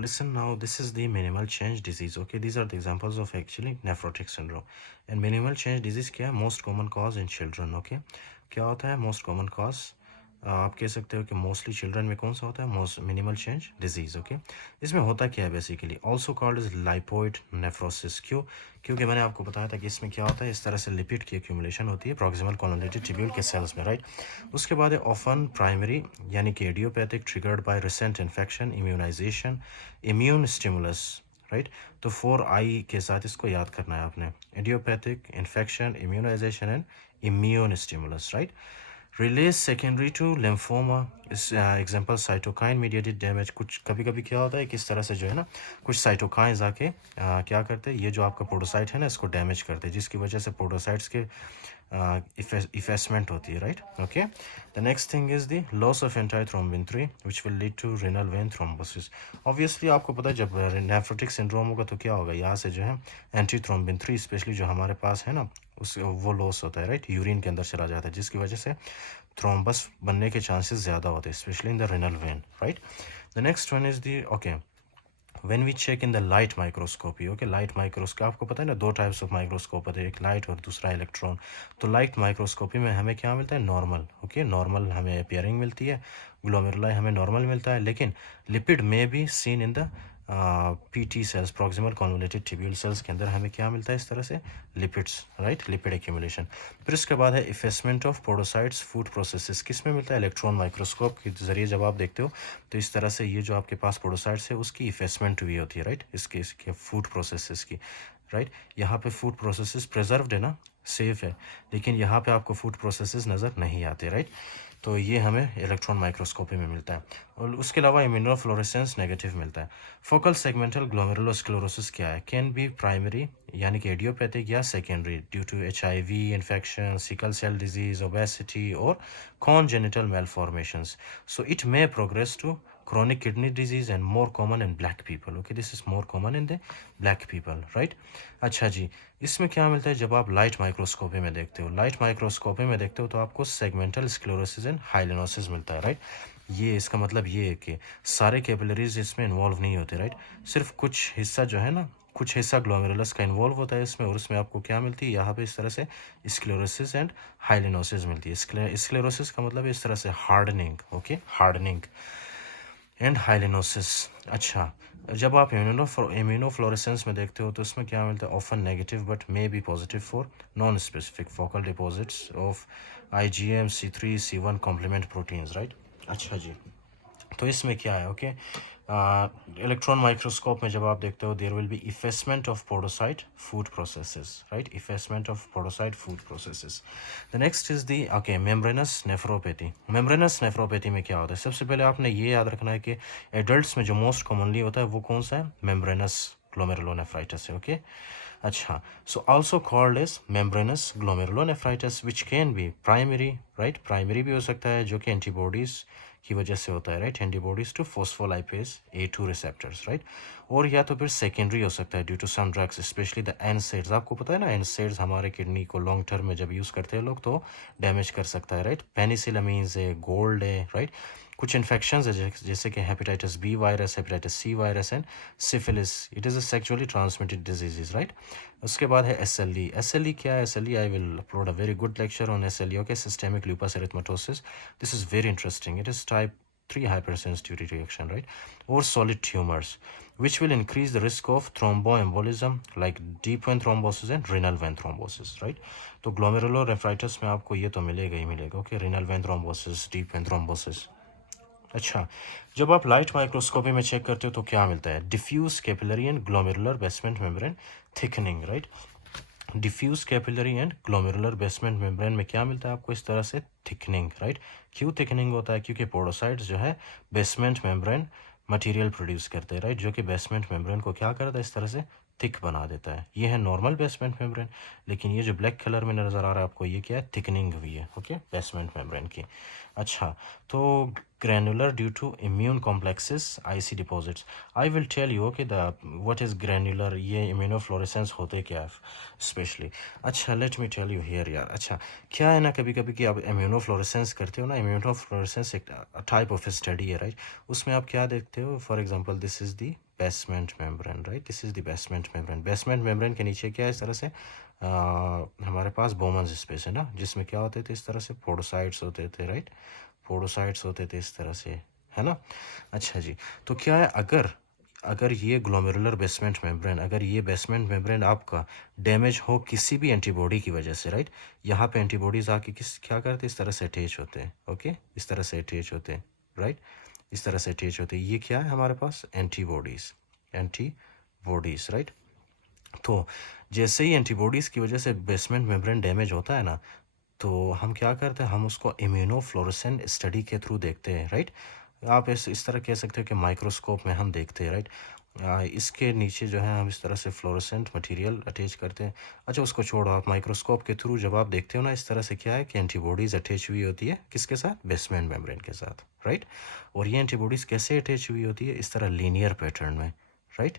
listen now, this is the minimal change disease. Okay, these are the examples of actually nephrotic syndrome. And minimal change disease क्या है? Most common cause in children. Okay, क्या होता है most common cause? आप कह सकते हो कि मोस्टली चिल्ड्रन में कौन सा होता है most minimal change disease. Okay, इसमें होता क्या है basically, also called is lipoid nephrosis. क्यों? क्योंकि मैंने आपको बताया था कि इसमें क्या होता है, इस तरह से लिपिड की एक्यूमुलेशन होती है प्रॉक्सिमल कोलोनेटेड ट्यूब्यूल के सेल्स में, राइट. उसके बाद है ऑफन प्राइमरी यानी कि idiopathic triggered by recent infection, immunization, immune stimulus, right. तो 4I के साथ इसको याद करना है आपने, idiopathic, infection, immunization and immune stimulus, right. Release secondary to lymphoma इस एग्जांपल साइटोकाइन मीडिएटेड डैमेज. कुछ कभी कभी क्या होता है किस तरह से जो है ना, कुछ साइटोकाइंस आके क्या करते हैं, ये जो आपका पोडोसाइट है ना इसको डैमेज करते हैं, जिसकी वजह से पोडोसाइट्स के इफेसमेंट होती है, right. Okay, the next thing is the loss of antithrombin 3 which will lead to renal vein thrombosis. Obviously आपको पता है जब नेफ्रोटिक सिंड्रोम होगा तो क्या होगा, यहाँ से जो है एंटीथ्रोम्बिन 3 स्पेशली जो हमारे पास है ना उस वो लॉस होता है, राइट. यूरिन के अंदर चला जाता है, जिसकी वजह से थ्रोम्बस बनने के चांसेस ज़्यादा होते हैं, specially in the renal vein, right. The next one is the okay, when we check in the light microscopy. okay, light microscope आपको पता है ना, दो टाइप्स ऑफ माइक्रोस्कोप होते हैं, एक लाइट और दूसरा इलेक्ट्रॉन. तो लाइट माइक्रोस्कोपी में हमें क्या मिलता है, नॉर्मल. ओके, नॉर्मल हमें अपियरिंग मिलती है, ग्लोमेरुलाई हमें नॉर्मल मिलता है, लेकिन लिपिड में भी seen in the PT cells, proximal convoluted tubule cells के अंदर हमें क्या मिलता है इस तरह से, लिपिड्स, राइट, लिपिड एक्यूमुलेशन. फिर इसके बाद है effacement of podocytes food processes. किस में मिलता है, इलेक्ट्रॉन माइक्रोस्कोप के जरिए जब आप देखते हो तो इस तरह से ये जो आपके पास पोडोसाइट्स है उसकी इफेसमेंट हुई होती है, राइट, इसके फूड प्रोसेसेस की, राइट. यहाँ पे फूड प्रोसेसेस प्रिजर्व्ड है ना, सेफ है, लेकिन यहाँ पे आपको फूड प्रोसेसेस नज़र नहीं आते, राइट. तो ये हमें इलेक्ट्रॉन माइक्रोस्कोपी में मिलता है. और उसके अलावा इम्यूनोफ्लोरेसेंस नेगेटिव मिलता है. फोकल सेगमेंटल ग्लोमेरुलोस्क्लेरोसिस क्या है, कैन बी प्राइमरी यानी कि इडियोपैथिक या secondary due to HIV infection, sickle cell disease, obesity और congenital malformations. So it may progress to chronic kidney disease and more common in black people. Okay, this is more common in the black people, right. अच्छा जी, इसमें क्या मिलता है जब आप light microscopy में देखते हो, लाइट माइक्रोस्कोपी में देखते हो तो आपको सेगमेंटल स्क्लेरोसिस एंड हाइलिनोसिस मिलता है, राइट. ये इसका मतलब ये है कि सारे कैपिलरीज इसमें इन्वॉल्व नहीं होते, राइट. सिर्फ कुछ हिस्सा जो है ना, कुछ हिस्सा ग्लोमेरुलस का इन्वॉल्व होता है इसमें, और उसमें आपको क्या मिलती है, यहाँ पे इस तरह से स्क्लेरोसिस एंड हाइलिनोसिस मिलती है. स्क्लेरोसिस का मतलब इस तरह से hardening. Okay, hardening and hyalinosis. अच्छा, जब आप इम्यूनोफ्लोरेसेंस में देखते हो तो इसमें क्या मिलता है, often negative but may be positive for non specific focal deposits of IgM, C3, C1 complement proteins, right. अच्छा जी, तो इसमें क्या है, ओके, इलेक्ट्रॉन माइक्रोस्कोप में जब आप देखते हो there will be effacement of podocyte foot processes, right, effacement of podocyte foot processes. The next is the okay membranous nephropathy. Membranous nephropathy में क्या होता है, सबसे पहले आपने ये याद रखना है कि एडल्ट्स में जो मोस्ट कॉमनली होता है वो कौन सा है, मेम्ब्रेनस ग्लोमेरुलोनेफ्राइटिस है. ओके, अच्छा, so also called as membranous glomerulonephritis which can be primary, right, primary भी हो सकता है जो कि एंटीबॉडीज की वजह से होता है, right, antibodies to phospholipase A2 receptors, right. और या तो फिर सेकेंडरी हो सकता है due to some drugs, specially the NSAIDs. आपको पता है ना, एनसेड्स हमारे किडनी को लॉन्ग टर्म में जब यूज़ करते हैं लोग तो डैमेज कर सकता है, राइट. पेनिसिलामीन्स है, गोल्ड है, राइट. कुछ इन्फेक्शंस है जैसे कि hepatitis B virus, hepatitis C virus and syphilis. It is a sexually transmitted disease, right. उसके बाद है SLE क्या है, SLE I will upload a very good lecture on SLE. Okay, systemic lupus erythematosus, this is very interesting. It is type 3 hypersensitivity reaction, right, or solid tumors which will increase the risk of thromboembolism like deep vein thrombosis and renal vein thrombosis, right. तो glomerulonephritis में आपको ये तो मिलेगा ही मिलेगा. Okay, renal vein thrombosis, deep vein thrombosis. अच्छा, जब आप लाइट माइक्रोस्कोपी में चेक करते हो तो क्या मिलता है, diffuse capillary and glomerular basement membrane thickening, right. Diffuse capillary and glomerular basement membrane में क्या मिलता है आपको, इस तरह से थिकनिंग, राइट. क्यों थिकनिंग होता है, क्योंकि पोडोसाइट्स जो है बेसमेंट मेम्ब्रेन मटेरियल प्रोड्यूस करते हैं, राइट, जो कि बेसमेंट मेम्ब्रेन को क्या करता है, इस तरह से थिक बना देता है. ये है नॉर्मल बेसमेंट मेम्ब्रेन, लेकिन ये जो ब्लैक कलर में नज़र आ रहा है आपको, ये क्या है, थिकनिंग हुई है, ओके, बेसमेंट मेम्ब्रेन की. अच्छा, तो granular due to immune complexes IC deposits. I will tell you okay the what is granular, ये immunofluorescence होते क्या है स्पेशली. अच्छा, let me tell you here यार. अच्छा, क्या है ना, कभी कभी कि आप इम्यूनोफ्लोरेसेंस करते हो ना, इम्यूनोफ्लोरेसेंस एक टाइप ऑफ स्टडी है, राइट. उसमें आप क्या देखते हो, for example this is the basement membrane, right, this is the basement membrane. Basement membrane के नीचे क्या है, इस तरह से हमारे पास बोमन्स स्पेस है ना, जिसमें क्या होते थे, इस तरह से पोडोसाइट्स होते थे, राइट, पोडोसाइट्स होते थे इस तरह से, है ना। अच्छा जी, तो क्या है, अगर अगर ये ग्लोमेरुलर बेसमेंट मेम्ब्रेन, अगर ये बेसमेंट मेम्ब्रेन आपका डैमेज हो किसी भी एंटीबॉडी की वजह से, राइट, यहाँ पे एंटीबॉडीज आके किस क्या करते हैं, इस तरह से अटैच होते हैं, ओके, इस तरह से अटैच होते हैं, राइट, इस तरह से अटैच होते हैं। ये क्या है हमारे पास, एंटीबॉडीज़, एंटीबॉडीज़, राइट। तो जैसे ही एंटीबॉडीज़ की वजह से बेसमेंट मेम्ब्रेन डैमेज होता है ना, तो हम क्या करते हैं, हम उसको इम्यूनोफ्लोरेसेंट स्टडी के थ्रू देखते हैं, राइट। आप इस तरह कह सकते हो कि माइक्रोस्कोप में हम देखते हैं, राइट। इसके नीचे जो है हम इस तरह से फ्लोरेसेंट मटेरियल अटैच करते हैं। अच्छा, उसको छोड़ो, आप माइक्रोस्कोप के थ्रू जब आप देखते हो ना, इस तरह से क्या है कि एंटीबॉडीज़ अटैच हुई होती है किसके साथ, बेसमेंट मेम्ब्रेन के साथ, राइट। और ये एंटीबॉडीज़ कैसे अटैच हुई होती है, इस तरह लीनियर पैटर्न में, राइट,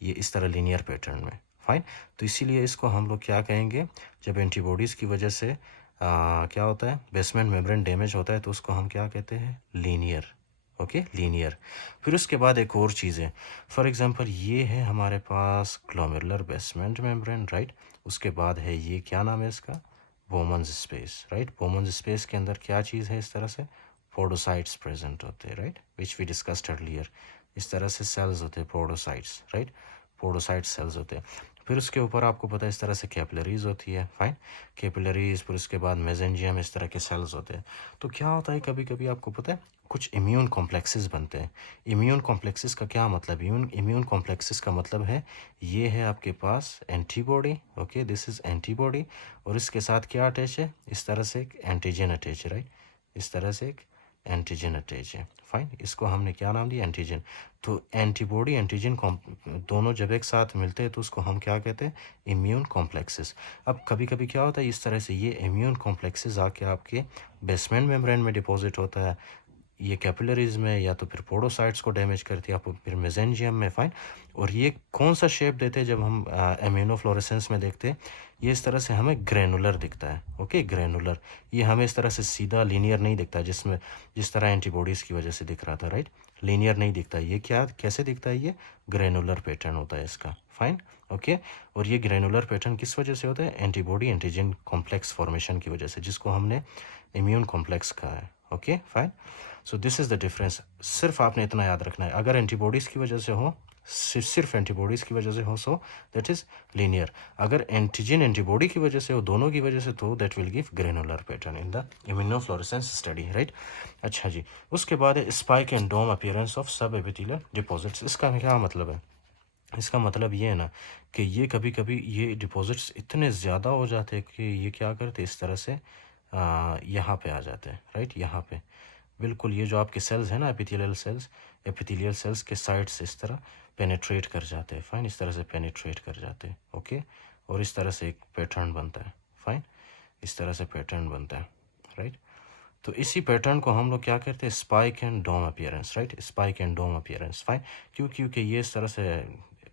ये इस तरह लीनियर पैटर्न में, फाइन। तो इसीलिए इसको हम लोग क्या कहेंगे, जब एंटीबॉडीज़ की वजह से क्या होता है, बेसमेंट मेम्ब्रेन डैमेज होता है, तो उसको हम क्या कहते हैं, लीनियर, ओके, लीनियर। फिर उसके बाद एक और चीज़ है, फॉर एग्जांपल ये है हमारे पास ग्लोमेरुलर बेसमेंट मेम्ब्रेन, राइट। उसके बाद है ये, क्या नाम है इसका, Bowman's space, right. Bowman's space के अंदर क्या चीज़ है, इस तरह से पोडोसाइट्स प्रेजेंट होते हैं, right, which we discussed earlier. इस तरह से सेल्स होते हैं, पोडोसाइट्स, राइट, पोडोसाइट सेल्स होते हैं। फिर उसके ऊपर आपको पता है इस तरह से कैपिलरीज होती है, फाइन, कैपिलरीज, फिर उसके बाद मेसेंजियम, इस तरह के सेल्स होते हैं। तो क्या होता है, कभी कभी आपको पता है कुछ इम्यून कॉम्प्लेक्सेस बनते हैं। इम्यून कॉम्प्लेक्सेस का क्या मतलब, इम्यून कॉम्प्लेक्सेस का मतलब है, ये है आपके पास antibody, okay, this is antibody, और इसके साथ क्या अटैच है, इस तरह से एक एंटीजन अटैच है, राइट, इस तरह से एक एंटीजन अटैच है, फाइन। इसको हमने क्या नाम दिया, एंटीजन। तो एंटीबॉडी एंटीजन दोनों जब एक साथ मिलते हैं तो उसको हम क्या कहते हैं, इम्यून कॉम्प्लेक्सेस। अब कभी कभी क्या होता है, इस तरह से ये इम्यून कॉम्प्लेक्सेस आके आपके बेसमेंट मेम्ब्रेन में डिपॉजिट होता है, ये कैपिलरीज में, या तो फिर पोडोसाइट्स को डैमेज करती है, आपको फिर मेसेंजियम में, फाइन। और ये कौन सा शेप देते हैं, जब हम इम्यूनोफ्लोरेसेंस में देखते हैं, ये इस तरह से हमें ग्रेनुलर दिखता है, ओके, ग्रेनुलर। ये हमें इस तरह से सीधा लीनियर नहीं दिखता, जिसमें जिस तरह एंटीबॉडीज़ की वजह से दिख रहा था, राइट, लीनियर नहीं दिखता। ये क्या कैसे दिखता है, ये ग्रेनुलर पैटर्न होता है इसका, फाइन, ओके। और ये ग्रेनुलर पैटर्न किस वजह से होता है, एंटीबॉडी एंटीजन कॉम्प्लेक्स फॉर्मेशन की वजह से, जिसको हमने इम्यून कॉम्प्लेक्स कहा है, okay, fine. So this is the difference. सिर्फ आपने इतना याद रखना है, अगर एंटीबॉडीज़ की वजह से हो, सिर्फ एंटीबॉडीज़ की वजह से हो, सो दैट इज़ लीनियर। अगर एंटीजन एंटीबॉडी की वजह से हो, दोनों की वजह से, तो that will give granular pattern in the immunofluorescence study, right. अच्छा जी, उसके बाद है spike and dome appearance of sub epithelial deposits. इसका क्या मतलब है, इसका मतलब ये है ना कि ये कभी कभी ये डिपॉजिट्स इतने ज़्यादा हो जाते हैं कि ये क्या करते, इस तरह से यहाँ पे आ जाते हैं, राइट, यहाँ पे बिल्कुल ये जो आपके सेल्स हैं ना, एपिथेलियल सेल्स के साइड से इस तरह पेनिट्रेट कर जाते हैं, फाइन, इस तरह से पेनिट्रेट कर जाते हैं, ओके। और इस तरह से एक पैटर्न बनता है, फाइन, इस तरह से पैटर्न बनता है, राइट। तो इसी पैटर्न को हम लोग क्या करते हैं, spike and dome appearance, right, spike and dome appearance, fine. क्योंकि ये इस तरह से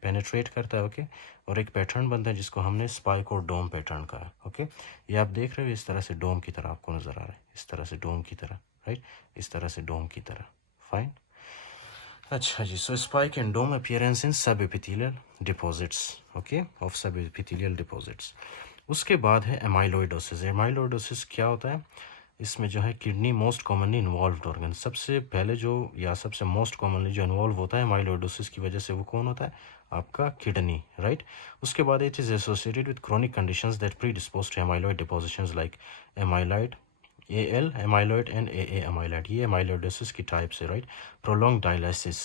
पेनिट्रेट करता है, ओके, और एक पैटर्न बनता है जिसको हमने स्पाइक और डोम पैटर्न कहा, ओके। ये आप देख रहे हो, इस तरह से डोम की तरह आपको नज़र आ रहा है, इस तरह से डोम की तरह, राइट, इस तरह से डोम की तरह, फाइन। अच्छा जी, so spike and dome appearance in sub epithelial deposits, okay, of sub epithelial deposits. उसके बाद है एमाइलोइडोसिस। एमाइलोइडोसिस क्या होता है, इसमें जो है kidney most commonly involved organ, सबसे पहले जो, या सबसे मोस्ट कॉमनली जो इन्वॉल्व होता है एमाइलोइडोसिस की वजह से, वो कौन होता है, आपका किडनी, राइट। उसके बाद it is associated with chronic conditions that predispose to amyloid depositions like amyloid, L amyloid and A amyloid, ये एमाइलोइडोसिस की टाइप से, राइट। प्रोलॉन्ग डायलिसिस,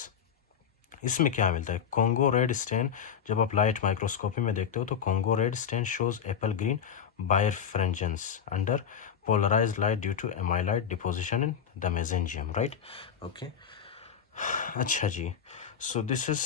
इसमें क्या मिलता है, कॉन्गो रेड स्टेन, जब आप लाइट माइक्रोस्कोपी में देखते हो तो Congo red stain shows apple green birefringence under polarized light due to amyloid deposition in the mesengium, right, okay. अच्छा जी, so this is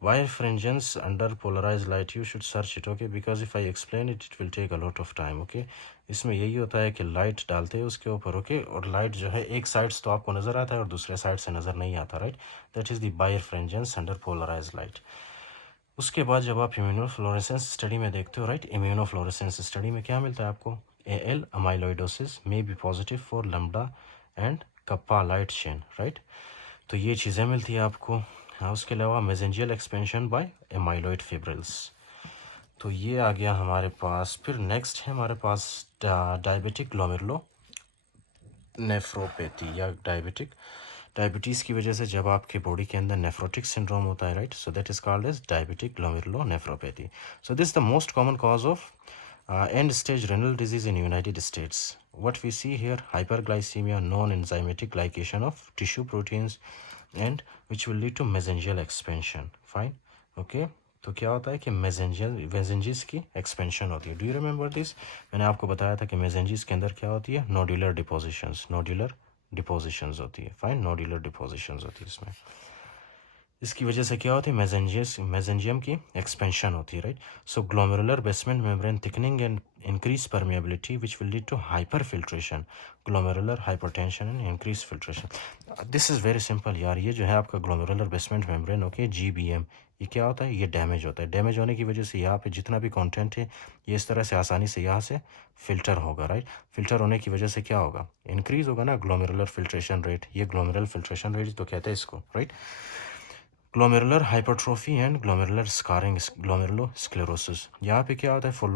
birefringence under polarized light, you should search it, okay, because if I explain it it will take a lot of time, okay. इसमें यही होता है कि light डालते हैं उसके ऊपर, ओके, और लाइट जो है एक साइड से तो आपको नज़र आता है और दूसरे साइड से नज़र नहीं आता, right, that is the birefringence under polarised light. उसके बाद जब आप इम्यूनोफ्लोरेसेंस स्टडी में देखते हो, राइट, इम्यूनोफ्लोरेसेंस स्टडी में क्या मिलता है आपको, L amyloidosis may be positive for lambda and kappa light chain, right. तो ये चीज़ें मिलती है आपको, हाँ, उसके अलावा mesangial expansion by amyloid fibrils. तो ये आ गया हमारे पास। फिर नेक्स्ट है हमारे पास डायबिटिक ग्लोमेरुलो नेफ्रोपैथी या डायबिटीज़ की वजह से जब आपके बॉडी के अंदर नेफ्रोटिक सिंड्रोम होता है, right, so that is called as diabetic glomerulonephropathy. So this the most common cause of end stage renal disease in United States. What we see here, hyperglycemia, non-enzymatic glycation of tissue proteins, and which will lead to mesangial expansion. Fine, okay. तो क्या होता है कि मेसेंजिस की expansion होती है। Do you remember this? मैंने आपको बताया था कि मेसेंजिस के अंदर क्या होती है, नोड्यूलर डिपोजिशंस होती है। फाइन, नोड्यूलर डिपोजिशंस होती है इसमें। इसकी वजह से क्या होती है, मेसेंजियम की एक्सपेंशन होती है, right. So glomerular basement membrane thickening and increase permeability which will lead to hyperfiltration, glomerular hypertension and increase filtration. This is very simple यार। ये जो है आपका glomerular basement membrane, okay, GBM, ये क्या होता है, ये डैमेज होता है। डैमेज होने की वजह से यहाँ पे जितना भी कंटेंट है ये इस तरह से आसानी से यहाँ से फिल्टर होगा, राइट। फिल्टर होने की वजह से क्या होगा, इंक्रीज होगा ना ग्लोमेरुलर फिल्ट्रेशन रेट। ये ग्लोमेरुलर फिल्ट्रेशन रेट तो कहते हैं इसको, right. Glomerular hypertrophy and glomerular scarring, glomerulosclerosis. यहाँ पे क्या होता है, फॉर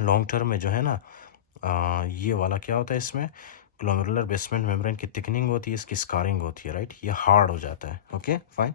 लॉन्ग टर्म में जो है ना, ये वाला क्या होता है इसमें, ग्लोमेरुलर बेसमेंट मेम्ब्रेन की थिकनिंग होती है, इसकी स्कारिंग होती है, राइट। ये हार्ड हो जाता है, okay fine.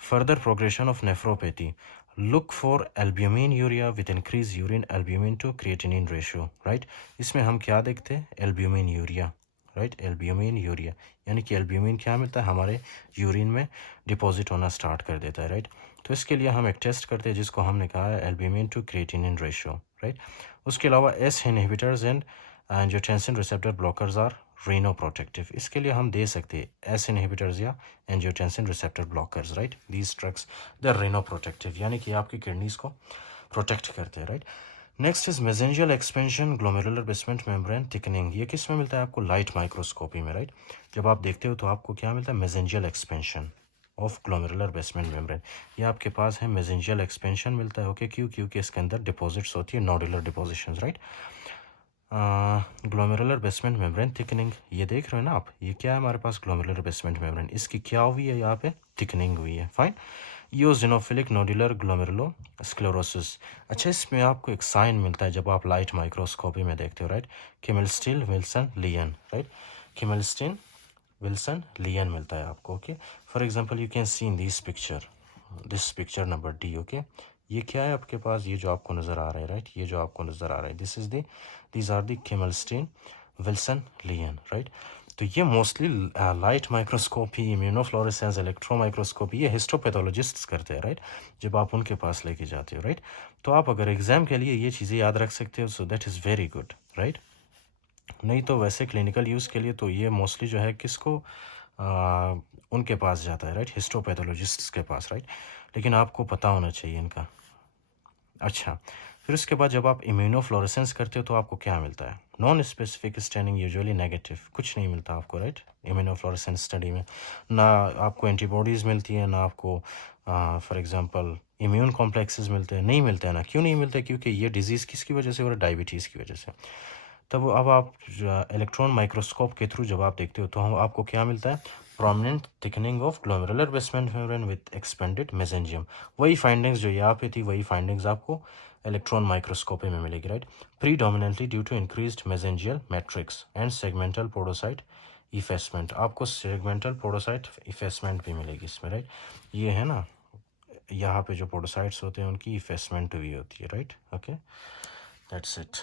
Further progression of nephropathy, look for albuminuria with increase urine albumin to creatinine ratio, right. इसमें हम क्या देखते हैं, albuminuria, right, albuminuria, यानी कि एल्ब्यूमिन क्या मिलता है, हमारे यूरिन में डिपॉजिट होना स्टार्ट कर देता है, राइट। तो इसके लिए हम एक टेस्ट करते हैं जिसको हमने कहा है albumin to creatinine ratio, right. उसके अलावा ACE inhibitors and angiotensin receptor blockers are renoprotective. इसके लिए हम दे सकते हैं एस इनहिबिटर्स या angiotensin receptor blockers, right. These drugs they are renoprotective, यानी कि आपकी किडनीज को प्रोटेक्ट करते हैं, right. Next is mesangial expansion glomerular basement membrane thickening. ये किस में मिलता है आपको, लाइट माइक्रोस्कोपी में, राइट। जब आप देखते हो तो आपको क्या मिलता है, mesangial expansion of glomerular basement membrane. ये आपके पास है मेसेंजियल एक्सपेंशन मिलता है, ओके, क्योंकि इसके अंदर डिपॉजिट्स होती है, nodular depositions, right. Glomerular basement membrane thickening, ये देख रहे हो ना आप, ये क्या है हमारे पास, ग्लोमेरुलर बेसमेंट मेम्ब्रेन, इसकी क्या हुई है, यहाँ पे थिकनिंग हुई है, फाइन। ईओसिनोफिलिक nodular glomerulo sclerosis. अच्छा, इसमें आपको एक साइन मिलता है जब आप लाइट माइक्रोस्कोपी में देखते हो, right. किमिलस्टीन Wilson lesions, right, किमिलस्टीन Wilson लियन मिलता है आपको, okay. For example you can see in this picture number D, okay. ये क्या है आपके पास, ये जो आपको नज़र आ रहा है, राइट, ये जो आपको नज़र आ रहा है, these are the Kimmelstiel Wilson lesions, right. तो ये mostly light microscopy, immunofluorescence, electro microscopy, ये हिस्टोपैथोलॉजिस्ट्स करते हैं, राइट, जब आप उनके पास लेके जाते हो, राइट। तो आप अगर एग्जाम के लिए ये चीज़ें याद रख सकते हो, so that is very good, right. नहीं तो वैसे क्लिनिकल यूज़ के लिए तो ये मोस्टली जो है किसको, उनके पास जाता है, राइट, हिस्टोपैथोलॉजिस्ट्स के पास, राइट। लेकिन आपको पता होना चाहिए इनका। अच्छा, फिर उसके बाद जब आप इम्यूनोफ्लोरेसेंस करते हो तो आपको क्या मिलता है, non specific standing, usually negative, कुछ नहीं मिलता आपको, राइट। इम्यूनोफ्लोरेसेंस स्टडी में ना आपको एंटीबॉडीज़ मिलती है, ना आपको फॉर एग्जांपल इम्यून कॉम्प्लेक्सेस मिलते हैं, नहीं मिलते हैं ना। क्यों नहीं मिलते, क्योंकि ये डिजीज़ किसकी वजह से हो रहा है, डायबिटीज़ की वजह से। तब अब आप इलेक्ट्रॉन माइक्रोस्कोप के थ्रू जब आप देखते हो तो हम आपको क्या मिलता है, prominent thickening of glomerular basement membrane with expanded mesangium. वही फाइंडिंग्स जो यहाँ पे थी, वही फाइंडिंग्स आपको इलेक्ट्रॉन माइक्रोस्कोपी में मिलेगी, right. Predominantly due to increased mesangial matrix and segmental podocyte effacement. आपको सेगमेंटल पोडोसाइट इफेसमेंट भी मिलेगी इसमें, राइट। ये है ना, यहाँ पे जो पोडोसाइट्स होते हैं उनकी इफेसमेंट हुई होती है, राइट, ओके, दैट्स इट।